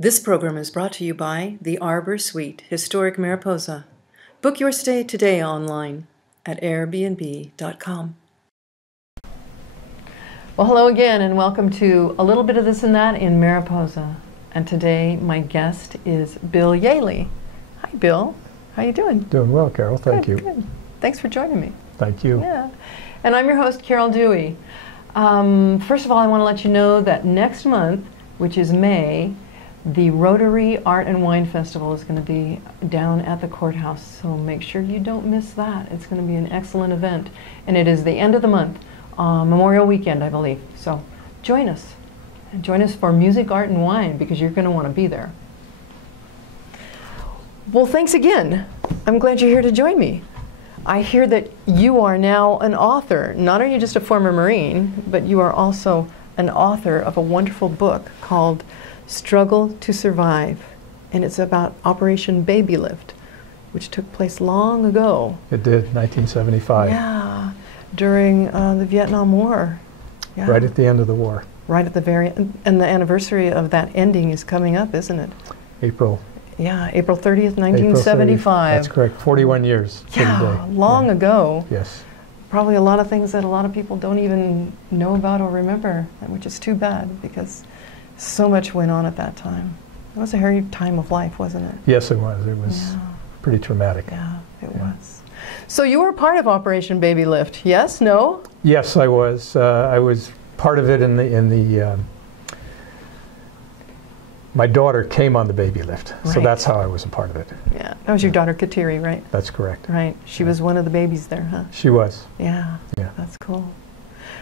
This program is brought to you by the Arbor Suite, Historic Mariposa. Book your stay today online at airbnb.com. Well, hello again, and welcome to A Little Bit of This and That in Mariposa. And today, my guest is Bill Yaley. Hi, Bill. How you doing? Doing well, Carol. Thank you. Good. Thanks for joining me. Thank you. Yeah. And I'm your host, Carol Dewey. First of all, I want to let you know that next month, which is May, the Rotary Art and Wine Festival is going to be down at the courthouse, so make sure you don't miss that. It's going to be an excellent event, and it is the end of the month, Memorial Weekend, I believe. So join us, and join us for music, art, and wine, because you're going to want to be there. Well, thanks again. I'm glad you're here to join me. I hear that you are now an author. Not are you just a former Marine, but you are also an author of a wonderful book called Struggle to Survive, and it's about Operation Baby Lift, which took place long ago. It did, 1975. Yeah, during the Viet Nam War. Yeah. Right at the end of the war. Right at the very end, and the anniversary of that ending is coming up, isn't it? April. Yeah, April 30th, 1975. April 30th. That's correct, 41 years to the day. Long ago. Yes. Probably a lot of things that a lot of people don't even know about or remember, which is too bad, because so much went on at that time. It was a hairy time of life, wasn't it? Yes, it was. It was pretty traumatic. Yeah, it was. So you were part of Operation Baby Lift, yes? No? Yes, I was. I was part of it in the my daughter came on the baby lift, so that's how I was a part of it. Yeah, that was your daughter Kateri, right? That's correct. Right, she was one of the babies there, huh? She was. Yeah, that's cool.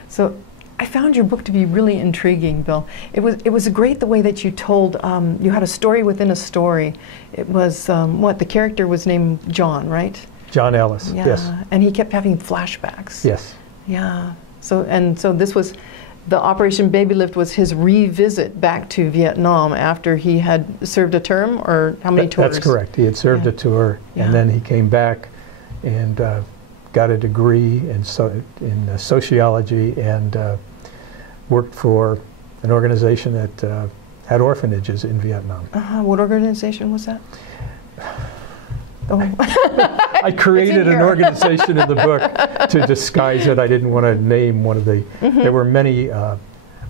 So I found your book to be really intriguing, Bill. It was great the way that you told, you had a story within a story. It was, the character was named John, right? John Ellis, yes. And he kept having flashbacks. Yes. Yeah, so this was, the Operation Baby Lift was his revisit back to Vietnam after he had served a term, or how many tours? That's correct. He had served a tour, and then he came back and got a degree in sociology and worked for an organization that had orphanages in Vietnam. What organization was that? Oh. I created an organization in the book to disguise it. I didn't want to name one of the... There were many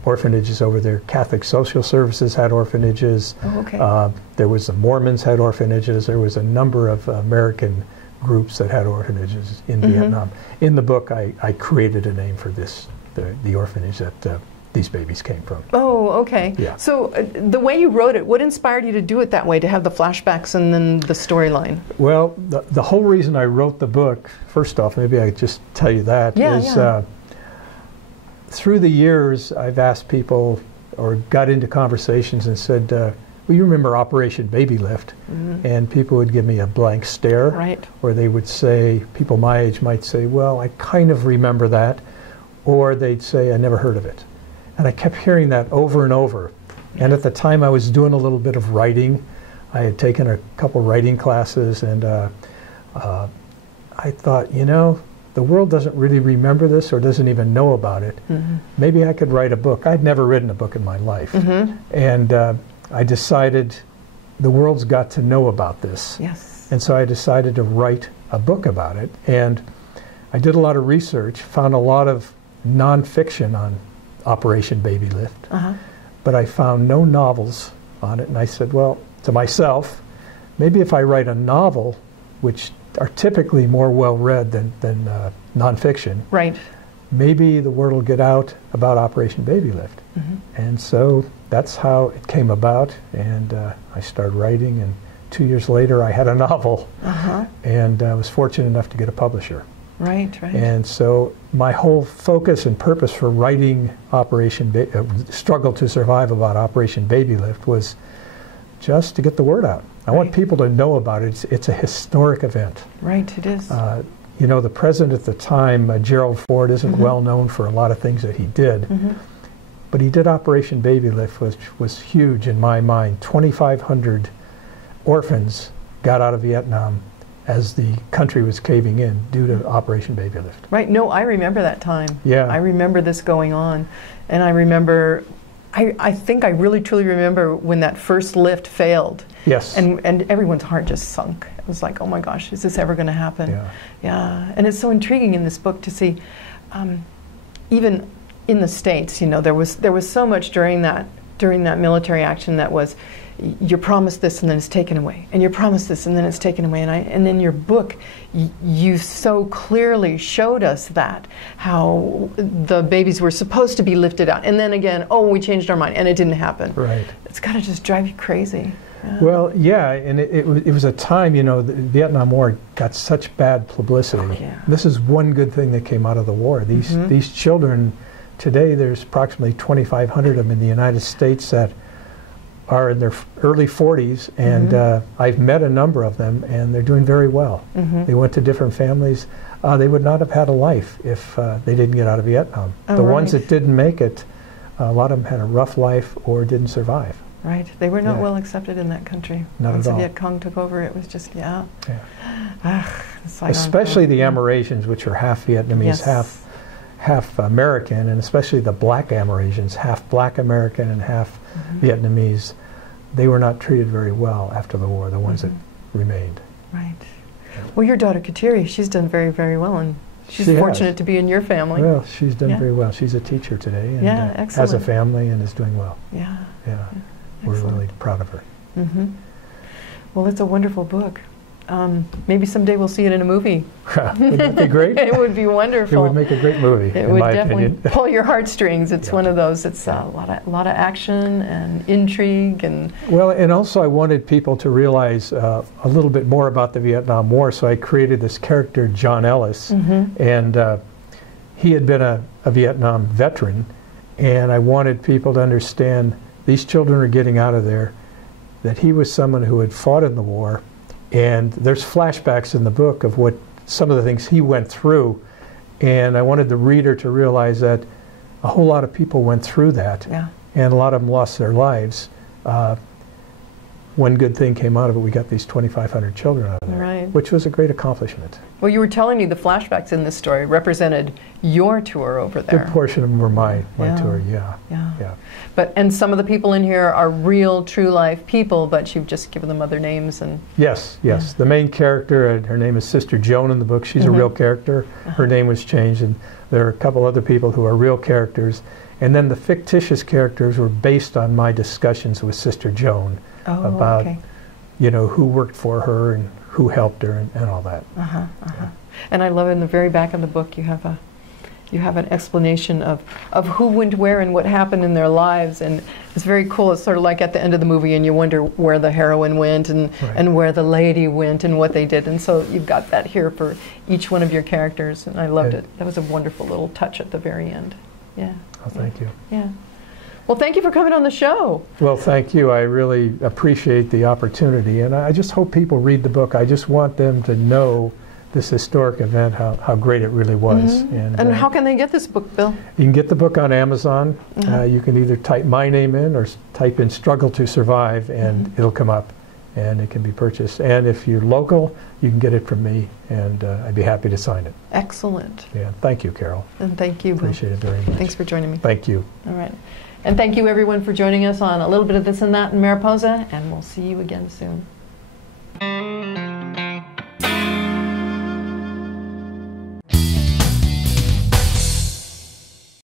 orphanages over there. Catholic Social Services had orphanages. Oh, okay. There was the Mormons had orphanages. There was a number of American groups that had orphanages in Vietnam. In the book, I created a name for this, the orphanage that these babies came from. Oh, okay. Yeah. So the way you wrote it, what inspired you to do it that way, to have the flashbacks and then the storyline? Well, the whole reason I wrote the book, first off, maybe I just tell you that, is through the years I've asked people or got into conversations and said, well, you remember Operation Baby Lift? And people would give me a blank stare. Right. Or they would say, people my age might say, well, I kind of remember that. Or they'd say, I never heard of it. And I kept hearing that over and over. And at the time I was doing a little bit of writing. I had taken a couple writing classes, and I thought, you know, the world doesn't really remember this or doesn't even know about it. Maybe I could write a book. I'd never written a book in my life. And I decided the world's got to know about this. Yes. And so I decided to write a book about it. And I did a lot of research, found a lot of nonfiction on Operation Baby Lift, but I found no novels on it, and I said, well, to myself, maybe if I write a novel, which are typically more well-read than nonfiction, right, maybe the word will get out about Operation Baby Lift. And so that's how it came about, and I started writing, and 2 years later I had a novel, and I was fortunate enough to get a publisher. Right, right. And so my whole focus and purpose for writing Struggle to Survive about Operation Baby Lift was just to get the word out. I want people to know about it. It's a historic event. Right, it is. You know, the president at the time, Gerald Ford, isn't well known for a lot of things that he did. But he did Operation Baby Lift, which was huge in my mind. 2,500 orphans got out of Vietnam as the country was caving in due to Operation Baby Lift. Right. No, I remember that time. Yeah. I remember this going on. And I remember I think I really truly remember when that first lift failed. Yes. And everyone's heart just sunk. It was like, oh my gosh, is this ever going to happen? Yeah. Yeah. And it's so intriguing in this book to see, even in the States, you know, there was so much during that military action that was, you're promised this and then it's taken away, and you're promised this and then it's taken away. And in your book, you so clearly showed us that, how the babies were supposed to be lifted out, and then again, oh, we changed our mind and it didn't happen. Right. It's got to just drive you crazy. Yeah. Well, yeah, and it was a time, you know, the Vietnam War got such bad publicity. Oh, yeah. This is one good thing that came out of the war. These children, today there's approximately 2,500 of them in the United States that are in their early 40s, and I've met a number of them, and they're doing very well. They went to different families. They would not have had a life if they didn't get out of Vietnam. Oh, the right. ones that didn't make it, a lot of them had a rough life or didn't survive. Right. They were not Yeah. well accepted in that country. Not Once at the all. Viet Cong took over, it was just, Yeah. It's like, Especially the Amerasians, which are half Vietnamese, Yes. half American, and especially the black Amerasians, half black American and half Vietnamese. They were not treated very well after the war, the ones that remained. Right. Well, your daughter Kateri, she's done very, very well, and she's She fortunate has. to be in your family. Well, she's done Yeah. very well. She's a teacher today, and Yeah, has a excellent. family and is doing well. Yeah. Yeah, we're Excellent. really proud of her. Well, it's a wonderful book. Maybe someday we'll see it in a movie. Wouldn't that be great? It would be It wonderful. would make a great movie, It in would my definitely opinion. pull your heartstrings. It's Yeah. one of those. It's a lot of action and intrigue and. Well, and also I wanted people to realize a little bit more about the Vietnam War, so I created this character, John Ellis, and he had been a Vietnam veteran, and I wanted people to understand these children are getting out of there, that he was someone who had fought in the war, and there's flashbacks in the book of what some of the things he went through, and I wanted the reader to realize that a whole lot of people went through that, Yeah. and a lot of them lost their lives. One good thing came out of it, we got these 2,500 children out of there, Right. which was a great accomplishment. Well, you were telling me the flashbacks in this story represented your tour over A there. good portion of them were my Yeah. tour, yeah. Yeah. And some of the people in here are real, true life people, but you've just given them other names and. Yes. The main character, her name is Sister Joan in the book. She's a real character. Her name was changed, and there are a couple other people who are real characters. And then the fictitious characters were based on my discussions with Sister Joan about, you know, who worked for her and who helped her and all that. And I love in the very back of the book you have an explanation of who went where and what happened in their lives, and it's very cool. It's sort of like at the end of the movie, and you wonder where the heroine went and where the lady went and what they did. And so you've got that here for each one of your characters, and I loved it. That was a wonderful little touch at the very end. Yeah. Oh, thank you. Yeah. Well, thank you for coming on the show. Well, thank you. I really appreciate the opportunity, and I just hope people read the book. I just want them to know this historic event, how great it really was. And how can they get this book, Bill? You can get the book on Amazon. You can either type my name in or type in Struggle to Survive, and it'll come up, and it can be purchased. And if you're local, you can get it from me, and I'd be happy to sign it. Excellent. Yeah, thank you, Carol. And thank you, Bill. Appreciate it very much. Thanks for joining me. Thank you. All right. And thank you, everyone, for joining us on a little bit of this and that in Mariposa, and we'll see you again soon.